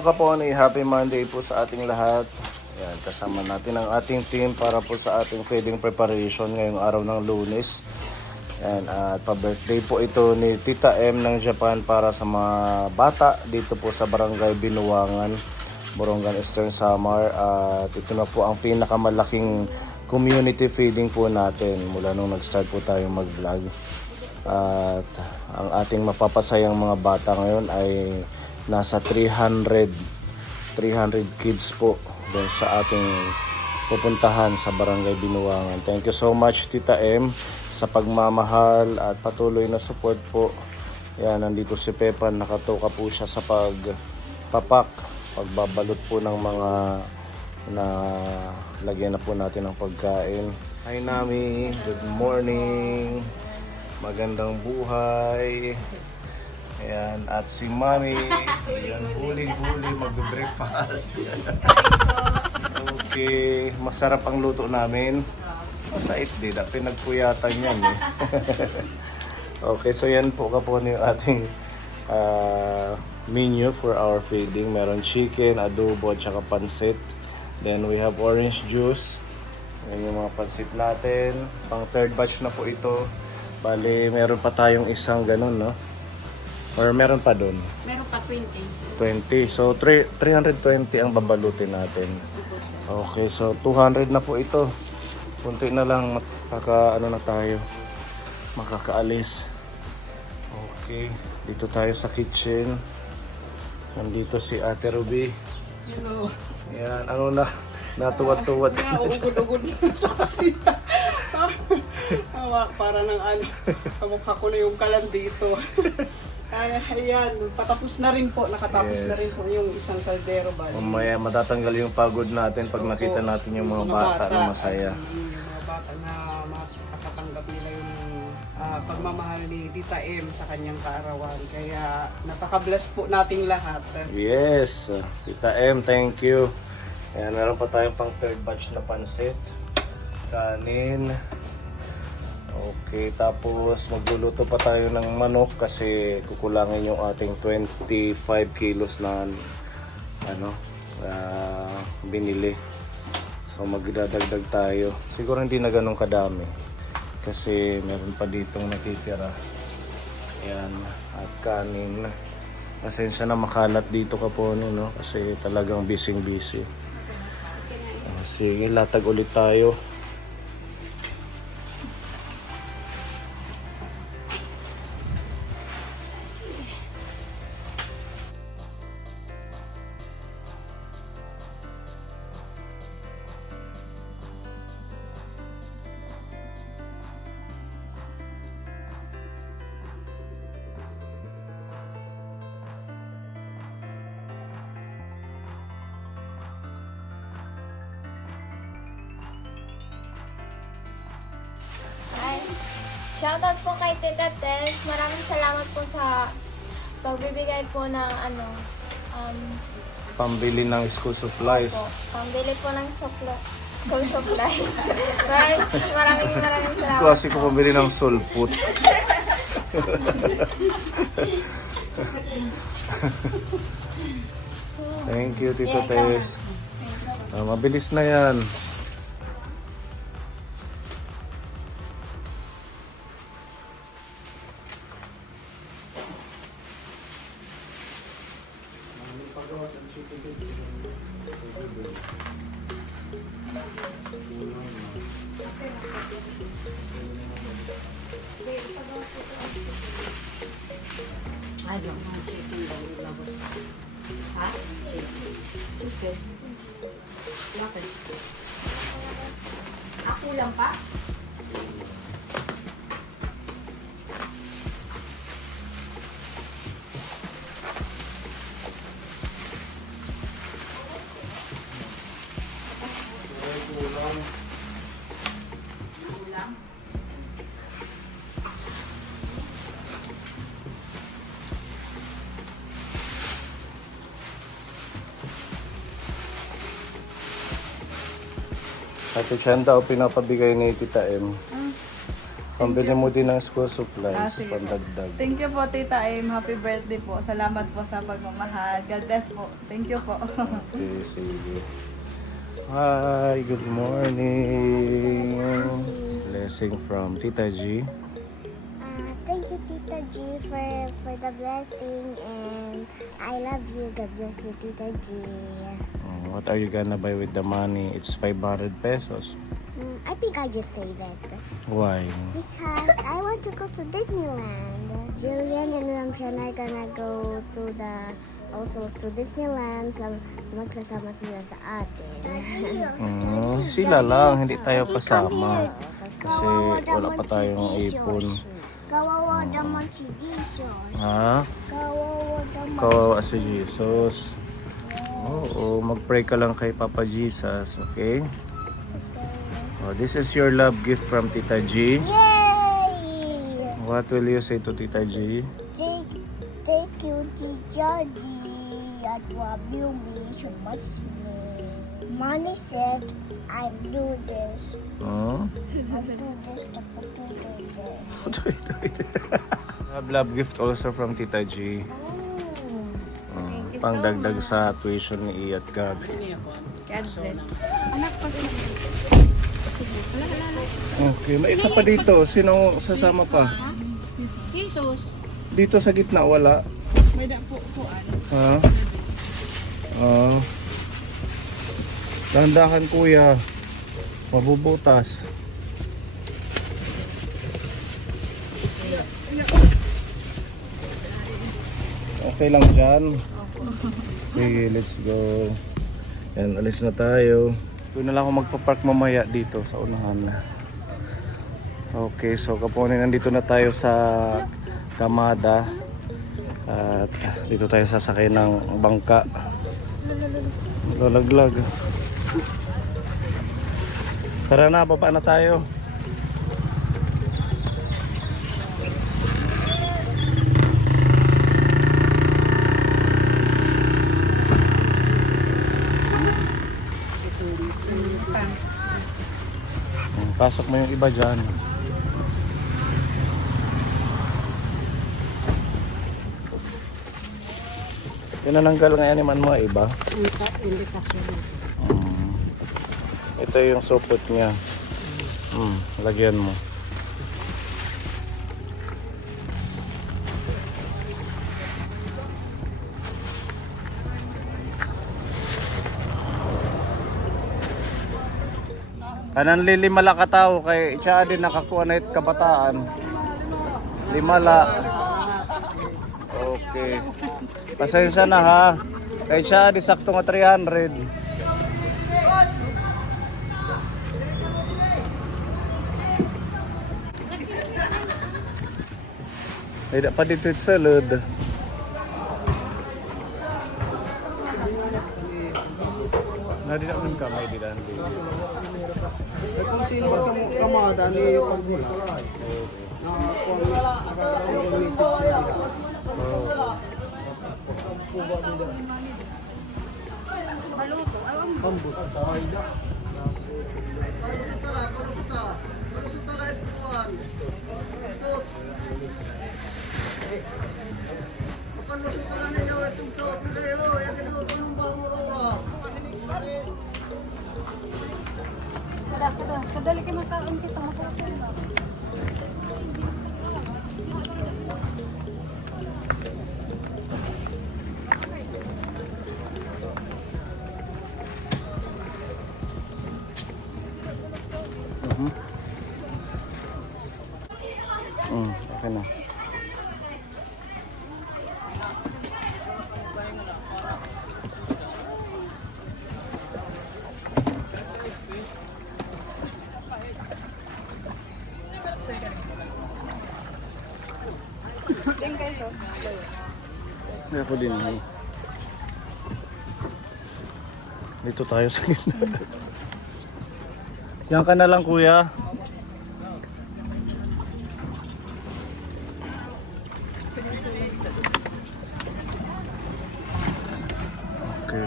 mga kaponi, happy Monday po sa ating lahat. Yan, kasama natin ang ating team para po sa ating feeding preparation ngayong araw ng Lunes. Yan, at pa-birthday po ito ni Tita M ng Japan para sa mga bata dito po sa Barangay Binuangan, Borongan, Eastern Samar. At ito na po ang pinakamalaking community feeding po natin mula nung nag-start po tayong mag-vlog. At ang ating mapapasayang mga bata ngayon ay nasa 300 kids po doon sa ating pupuntahan sa Barangay Binuangan. Thank you so much Tita M sa pagmamahal at patuloy na support po. Yan, nandito si Pepan, nakatoka po siya sa pagbabalot po ng mga na lagyan na po natin ng pagkain. Hi Nami, good morning. Magandang buhay. Ayan, at si Mami, ayan, huli-huli, mag-breakfast. Okay, masarap ang luto namin. Masait din, pinagpuyatan yan. Eh. Okay, so yan po kapon yung ating menu for our feeding. Meron chicken, adobo, at saka pansit. Then we have orange juice. Yan yung mga pansit natin. Pang third batch na po ito. Bali, meron pa tayong isang ganun, no? Or meron pa doon? Meron pa 20. 20. So, 320 ang babalutin natin. Okay, so 200 na po ito. Kunti na lang, ano na tayo. Makakaalis. Okay, dito tayo sa kitchen. Nandito si Ate Ruby. Hello. Yan, ano na, natuwad-tuwad. Ugod-ugod na sa kusina. Para ng ano, kamukha ko na yung kalan dito. Ayan, patapos na rin po, nakatapos na rin po yung isang kaldero ba. Mamaya matatanggal yung pagod natin pag nakita natin yung mga bata na masaya. Yung mga bata na makakatanggap nila yung pagmamahal ni Tita M sa kanyang kaarawan. Kaya napaka-bless po nating lahat. Yes, Tita M, thank you. Ayan, meron pa tayong pang third batch na pansit. Kanin. Okay, tapos magluluto pa tayo ng manok kasi kukulangin yung ating 25 kilos na binili. So magdadagdag tayo. Siguro hindi na ganun kadami kasi meron pa ditong natitira. Ayan, at kanin. Pasensya na makalat dito kapon, no? Kasi talagang busy. Sige, latag ulit tayo. Shoutout po kay Tita Tess. Maraming salamat po sa pagbibigay po ng Pambili ng school supplies. po, pambili po ng school supplies. maraming salamat. Kasi ko pambili ng sulput. Thank you, Tita Tess. Mabilis na yan. I don't want chicken daw yung labos. Ha? Chicken. Chicken. Bakit? Ako lang pa? Kulang. Ate Chanda o pinapabigay ni Tita M. Pambili mo din ng school Ah, supplies, sige po. pandagdag. Thank you po, Tita Em. Happy birthday po. Salamat po sa pagmamahal. God bless po. Thank you po. Okay, sige. Hi, good morning. Blessing from Tita G. Thank you, Tita G, for the blessing, and I love you. God bless you, Tita G. What are you gonna buy with the money? It's 500 pesos. I think I just save it Why? because I want to go to Disneyland. Jillian and Ramshan are gonna go to Disneyland. So magsasama sila sa atin. Sila lang, hindi tayo kasama. Kasi wala pa tayong ipon. Kawawa naman si Jesus. Ha? Kawawa naman. Kawawa si Jesus. Oo, mag-pray ka lang kay Papa Jesus, okay? Oh, this is your love gift from Tita G. Yay! What will you say to Tita G? Thank you, Teacher G. I love you so much. Mommy said I do this. Oh? I do this to put it Love gift also from Tita G. Pangdagdag sa tuition ni Iyat Gabi. God bless. Okay, may isa pa dito. Sino sasama pa? Jesus. Dito sa gitna wala. May puan. Ha? Dahan-dahan kuya. Mabubutas. Okay lang dyan. Sige, let's go. Yan, alis na tayo. Doon na lang ako magpapark mamaya dito sa unahan. Okay, so kapunin nandito na tayo sa Kamada. At dito tayo sasakay ng bangka. Lalaglag. Tara na, baba na tayo. Pasok mo yung iba dyan. Tinananggal nga yan naman mga iba. Ito yung supot niya. Lagyan mo. Kanan lima ka tao kay siya din nakakuha na it kabataan. 5 la. Okay. Pasensya na ha. Kay siya di sakto nga 300. Ay da pa dito sa salad. Nadi na man kamay di dan. Kung sino ka kamada ni pagmula. Kadali ka makaon kita makaon. Okay na. Ako din. Dito tayo sa gitna. Diyan ka na lang kuya. Okay.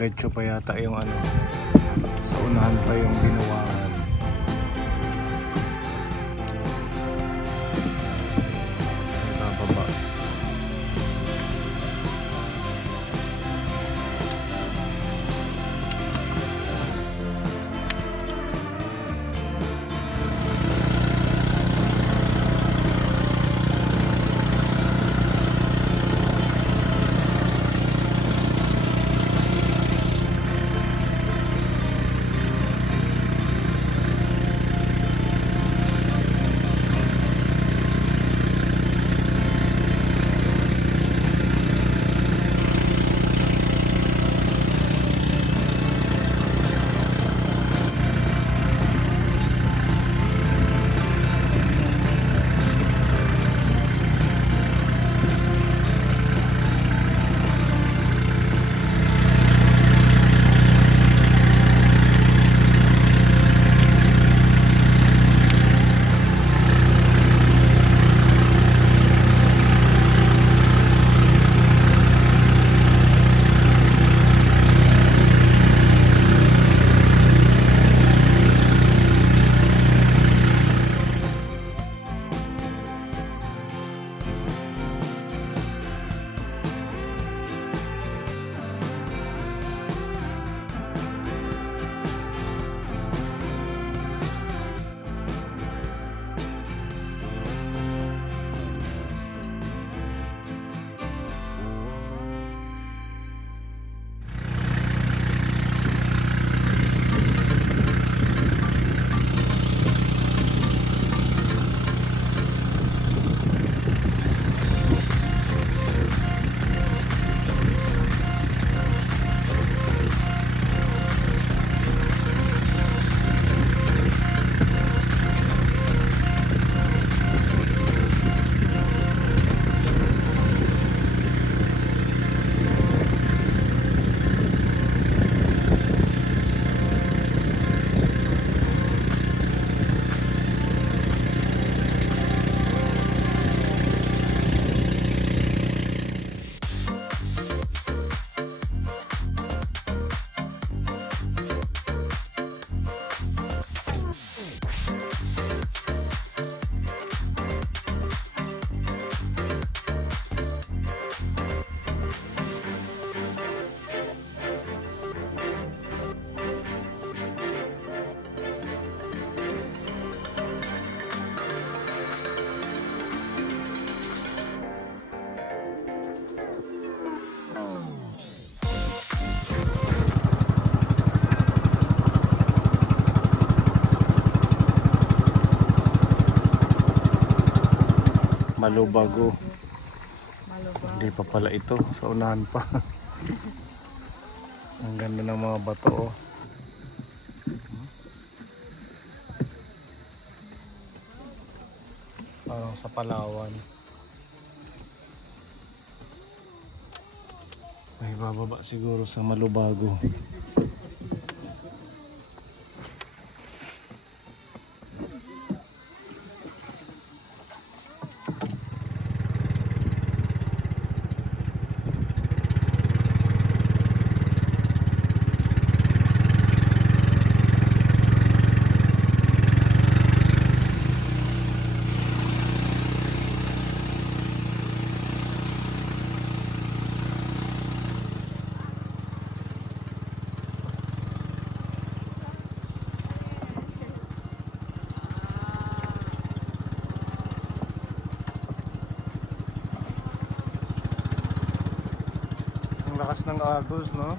diretso pa yata yung ano. Sa unahan pa yung binuwangan. May bababa. Malubago. Hindi pa pala ito. Sa unahan pa. Ang ganda ng mga bato oh. Parang sa Palawan. May bababa siguro sa Malubago. Lakas ng agos, no?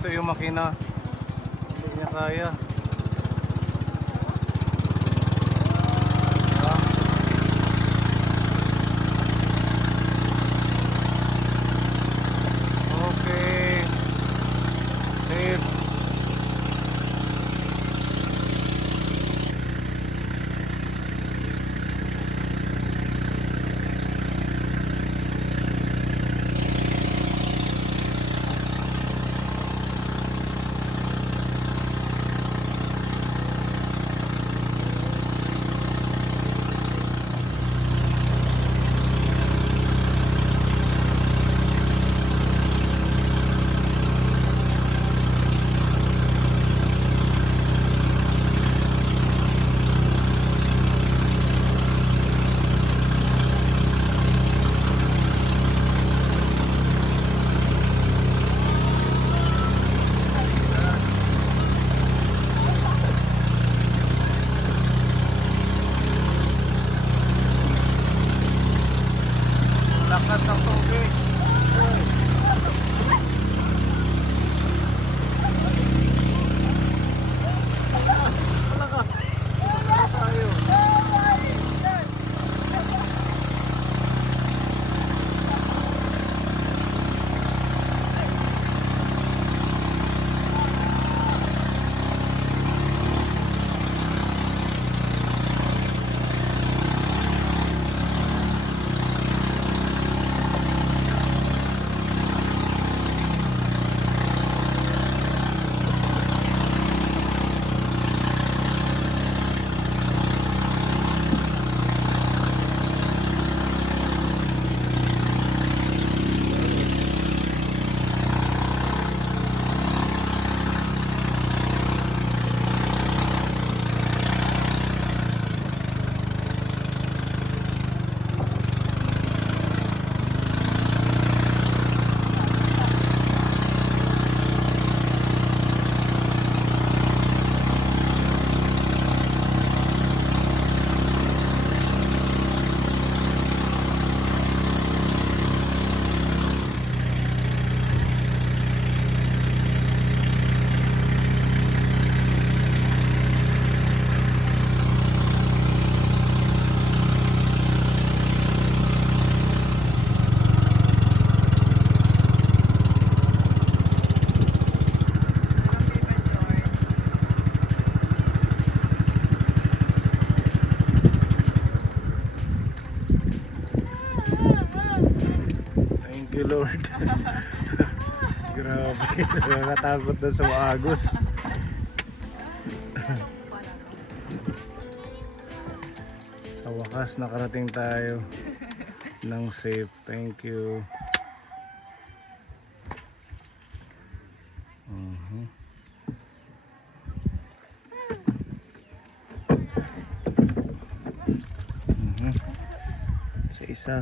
dito yung makina. Hindi niya kaya. Okay. Safe. Lakas ang tubig. Thank you, Lord. Grabe, nakakatakot na sa Agos. Sa wakas nakarating tayo ng safe. Thank you. Sa isa.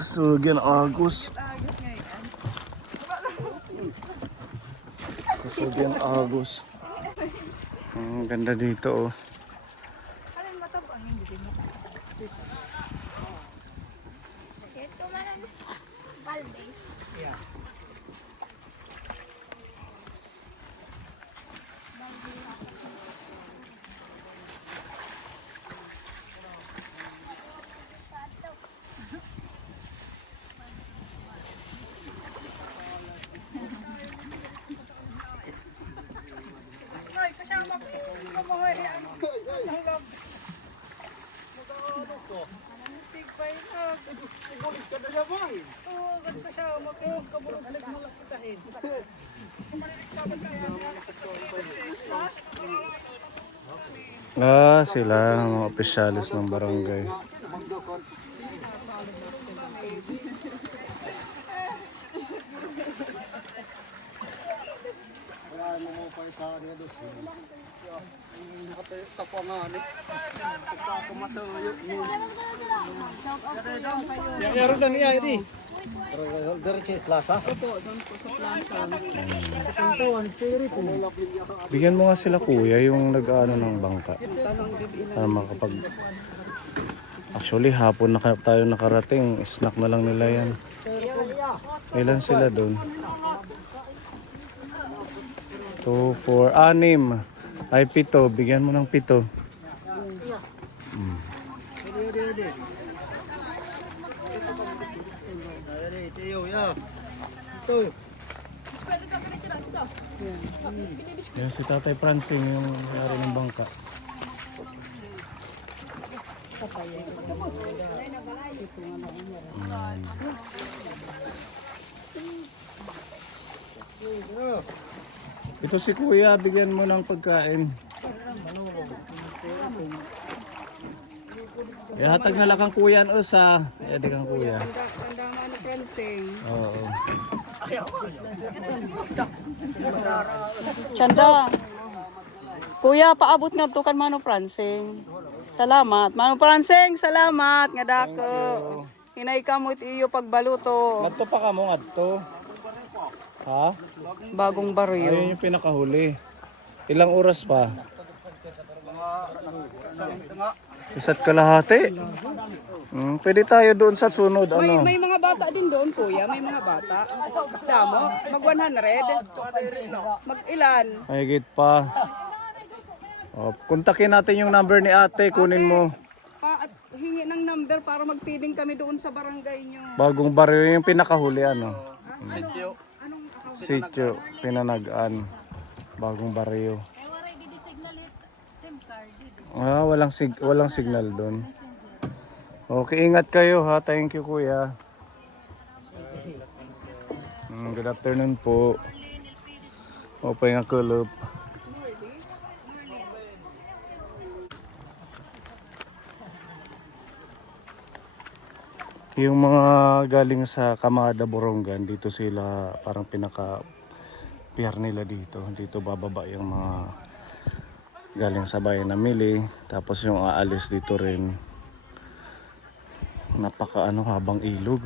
Kasugyan Agos. Kasugyan Agos. Ang ganda dito oh. Ito man ang Valdez. Yeah. Ah, sila ang mga opisyalis ng barangay. Meron na niya, hindi. Opo, doon po sa plaza. Bigyan mo nga sila kuya yung nag-ano ng bangka. Tanong bibi na. Para makapag... Actually, hapon na tayo nakarating. Snack na lang nila yan. Ilan sila doon? 2, 4, 6. Ay, 7. Bigyan mo ng 7. Yan si Tatay Francine yung may-ari ng bangka. Ito si Kuya, bigyan mo ng pagkain. Ihatag na lang kang kuya ang usa. Di kang kuya. Tanda nga na Francine. Oo. Chanda. Kuya, paabot nga to kan Mano Francing. Salamat. Mano Francing, salamat nga dako. Hinay ka mo iyo pagbaluto. Ngadto pa ka mo, ngadto. Ha? Bagong baryo. Ayun yung pinakahuli. Ilang oras pa? Isa't kalahati. Pwede tayo doon sa sunod. Ano? May mga bata din doon, kuya. May mga bata. Damo, mag 100. Mag ilan? Mahigit pa. O, kontakin natin yung number ni ate. Kunin mo. At hingi ng number para mag-feeding kami doon sa barangay nyo. Bagong baryo yung pinakahuli. Ano? Sityo. Pinanagaan. Bagong baryo. Walang signal doon. Okay, ingat kayo ha. Thank you kuya. Good afternoon po. Opay nga kulop. Yung mga galing sa Kamada Borongan, dito sila parang pinaka-pier nila dito. Dito bababa yung mga galing sa bayan na Mili, tapos yung aalis dito rin napaka habang ilog.